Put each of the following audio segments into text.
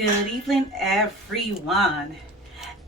Good evening, everyone,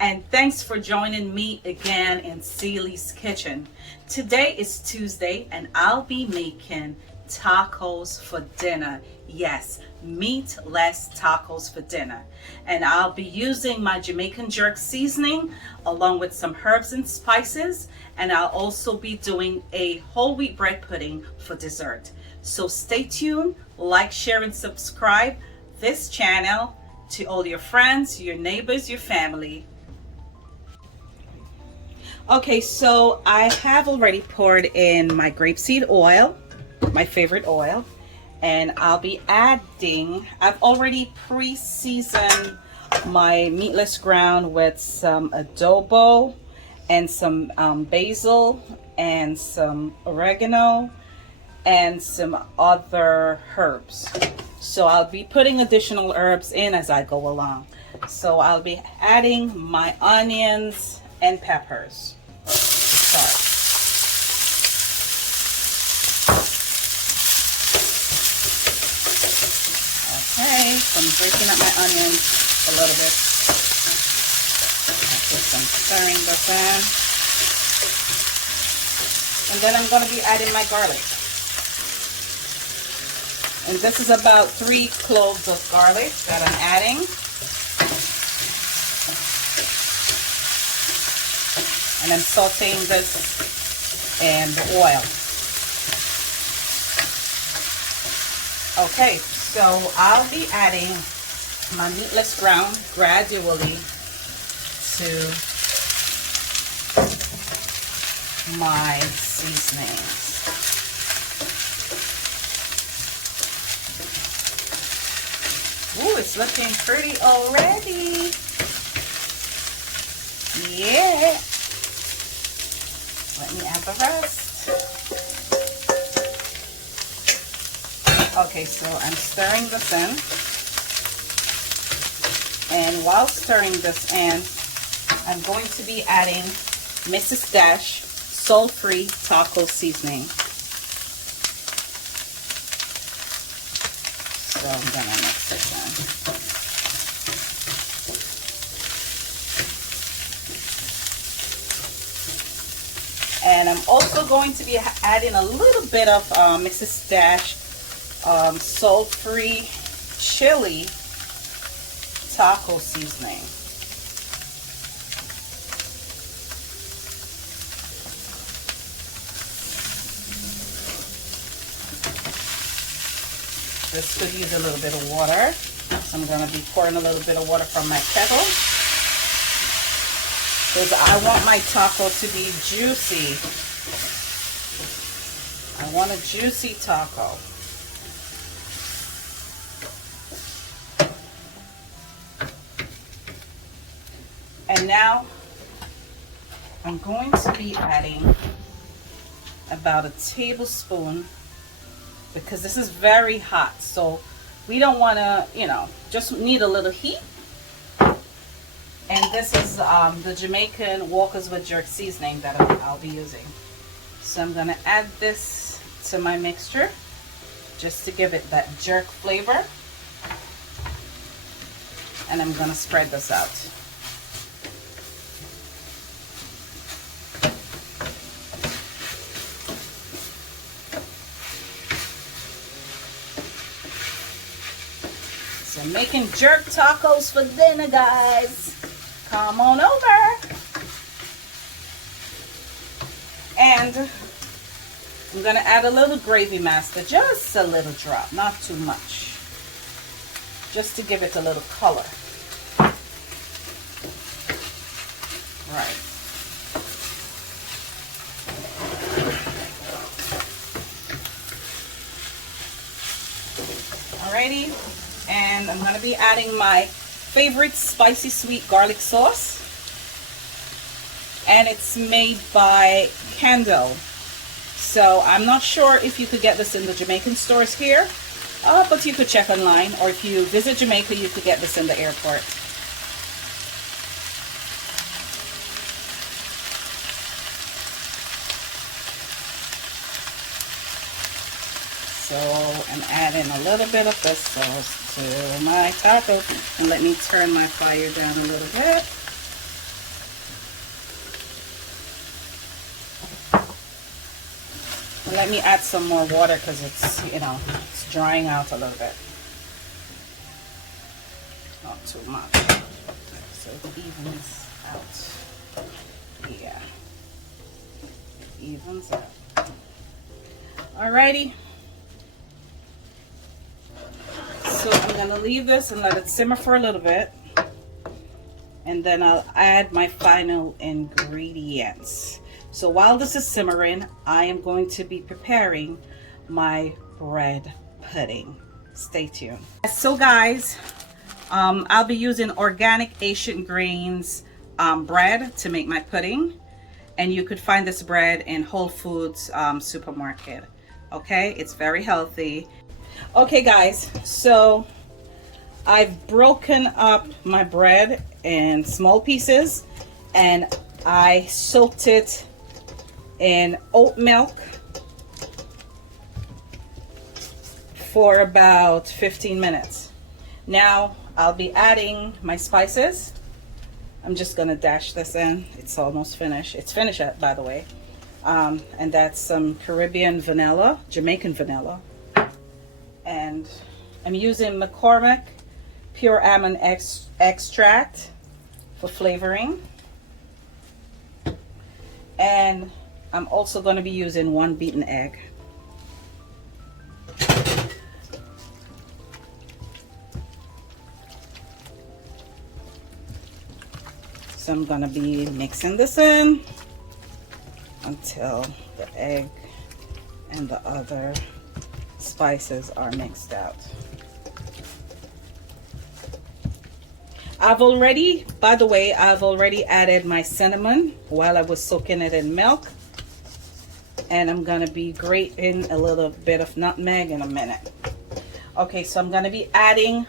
and thanks for joining me again in Celie's Kitchen. Today is Tuesday, and I'll be making tacos for dinner. Yes, meatless tacos for dinner. And I'll be using my Jamaican jerk seasoning along with some herbs and spices, and I'll also be doing a whole wheat bread pudding for dessert. So stay tuned, like, share, and subscribe this channel to all your friends, your neighbors, your family. Okay, so I have already poured in my grapeseed oil, my favorite oil, and I'll be adding, I've already pre-seasoned my meatless ground with some adobo and some basil and some oregano and some other herbs. So I'll be putting additional herbs in as I go along. So I'll be adding my onions and peppers to start. Okay, so I'm breaking up my onions a little bit. I'll put some stirring this in. And then I'm going to be adding my garlic. And this is about 3 cloves of garlic that I'm adding. And I'm sauteing this in the oil. Okay, so I'll be adding my meatless ground gradually to my seasonings. Ooh, it's looking pretty already. Yeah. Let me add the rest. Okay, so I'm stirring this in. And while stirring this in, I'm going to be adding Mrs. Dash salt-free taco seasoning. So I'm going to mix it in. And I'm also going to be adding a little bit of Mrs. Dash salt-free chili taco seasoning. This could use a little bit of water. So I'm going to be pouring a little bit of water from my kettle, because I want my taco to be juicy. I want a juicy taco. And now I'm going to be adding about a tablespoon, because this is very hot, so we don't want to, just need a little heat. And this is the Jamaican Walker's with Jerk seasoning that I'll be using. So I'm going to add this to my mixture just to give it that jerk flavor. And I'm going to spread this out. So making jerk tacos for dinner, guys. Come on over. And I'm going to add a little gravy master, just a little drop, not too much, just to give it a little color. Right. Alrighty. And I'm going to be adding my favorite spicy sweet garlic sauce. And it's made by Candle. So I'm not sure if you could get this in the Jamaican stores here, but you could check online, or if you visit Jamaica, you could get this in the airport. So I'm adding a little bit of this sauce to my taco. And let me turn my fire down a little bit. And let me add some more water because it's, it's drying out a little bit. Not too much. So it evens out. Yeah. It evens out. Alrighty. So I'm going to leave this and let it simmer for a little bit. And then I'll add my final ingredients. So while this is simmering, I am going to be preparing my bread pudding. Stay tuned. So guys, I'll be using organic Asian grains bread to make my pudding. And you could find this bread in Whole Foods supermarket. Okay, it's very healthy. Okay guys, so I've broken up my bread in small pieces and I soaked it in oat milk for about 15 minutes. Now I'll be adding my spices. I'm just gonna dash this in. It's almost finished. It's finished, by the way. And that's some Caribbean vanilla, Jamaican vanilla. And I'm using McCormick pure almond extract for flavoring. And I'm also going to be using 1 beaten egg. So I'm going to be mixing this in until the egg and the other spices are mixed out. By the way, I've already added my cinnamon while I was soaking it in milk. And I'm going to be grating a little bit of nutmeg in a minute. Okay, so I'm going to be adding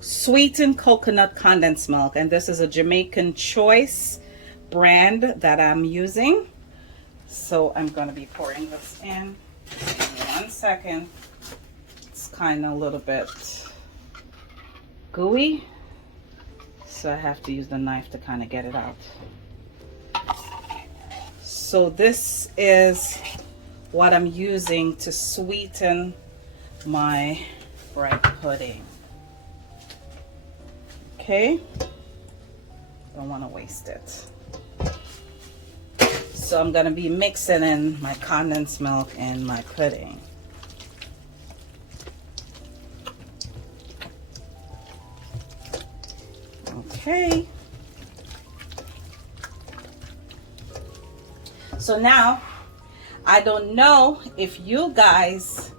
sweetened coconut condensed milk. And this is a Jamaican Choice brand that I'm using. So I'm going to be pouring this in. Give me 1 second. It's kind of a little bit gooey. So I have to use the knife to kind of get it out. So this is what I'm using to sweeten my bread pudding. Okay, don't want to waste it. So I'm going to be mixing in my condensed milk and my pudding. Okay. So now, I don't know if you guys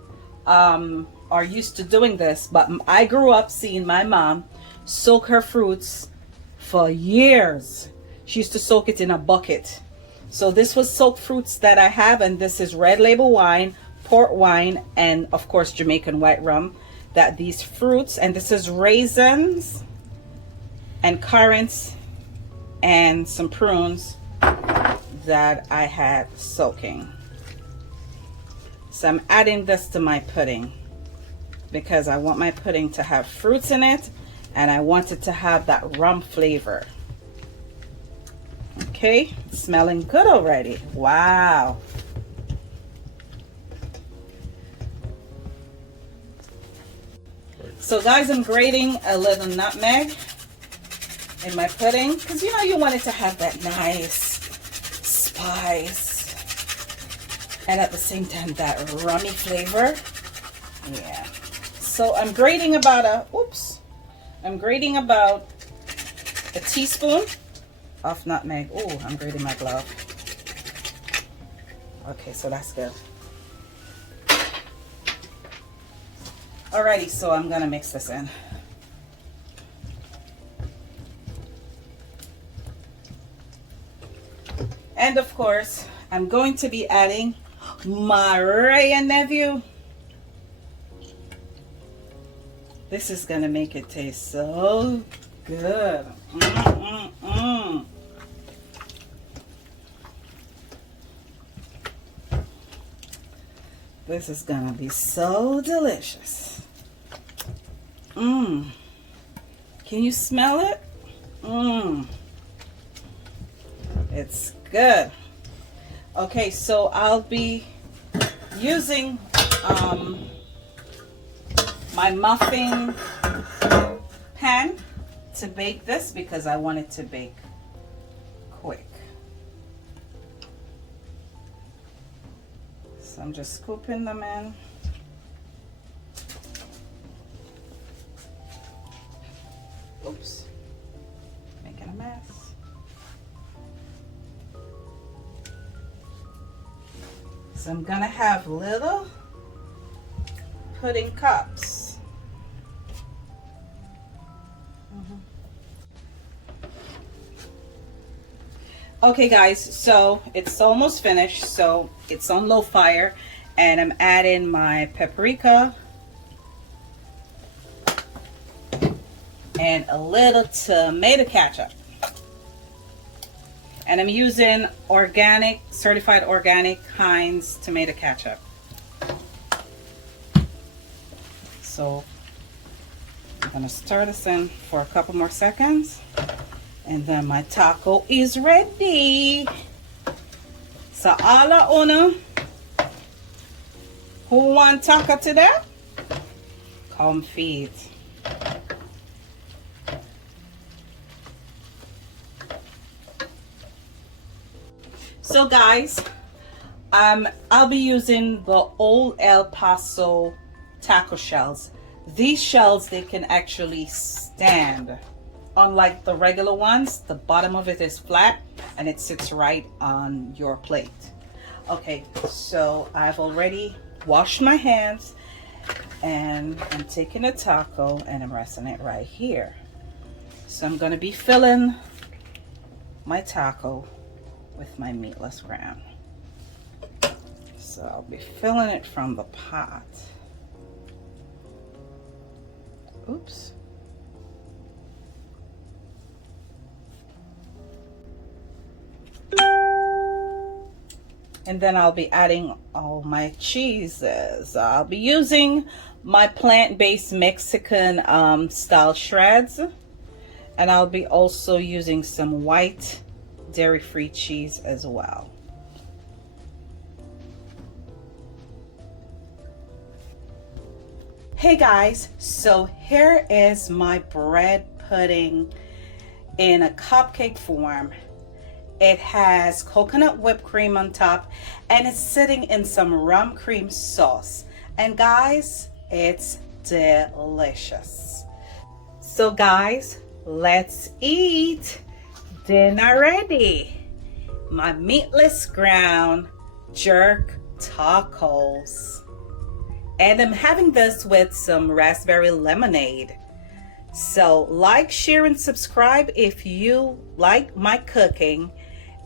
are used to doing this, but I grew up seeing my mom soak her fruits for years. She used to soak it in a bucket. So this was soaked fruits that I have, and this is red label wine, port wine, and of course Jamaican white rum. That these fruits, and this is raisins and currants and some prunes that I had soaking. So I'm adding this to my pudding because I want my pudding to have fruits in it and I want it to have that rum flavor. Okay, smelling good already. Wow. So guys, I'm grating a little nutmeg in my pudding because you want it to have that nice spice and at the same time that rummy flavor. Yeah. So I'm grating about a teaspoon of nutmeg. Oh, I'm grating my glove. Okay, so that's good. Alrighty, so I'm gonna mix this in. And of course, I'm going to be adding my Ray and Nephew. This is gonna make it taste so good. This is gonna be so delicious. Mmm. Can you smell it? Mmm. It's good. Okay, so I'll be using my muffin pan to bake this because I want it to bake quick. So I'm just scooping them in. Oops, making a mess. So I'm gonna have little pudding cups. Okay guys, so it's almost finished. So it's on low fire and I'm adding my paprika and a little tomato ketchup. And I'm using organic, certified organic Heinz tomato ketchup. So I'm gonna stir this in for a couple more seconds. And then my taco is ready. So alla una who want taco today? Come feed. So guys, I'll be using the old El Paso taco shells. These shells, they can actually stand. Unlike the regular ones, the bottom of it is flat and it sits right on your plate. Okay, so I've already washed my hands and I'm taking a taco and I'm resting it right here. So I'm gonna be filling my taco with my meatless ground. So I'll be filling it from the pot. Oops. And then I'll be adding all my cheeses. I'll be using my plant-based Mexican style shreds. And I'll be also using some white dairy-free cheese as well. Hey guys, so here is my bread pudding in a cupcake form. It has coconut whipped cream on top and it's sitting in some rum cream sauce. And guys, it's delicious. So guys, let's eat. Dinner ready. My meatless ground jerk tacos. And I'm having this with some raspberry lemonade. So like, share, and subscribe if you like my cooking.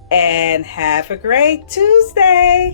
And have a great Tuesday.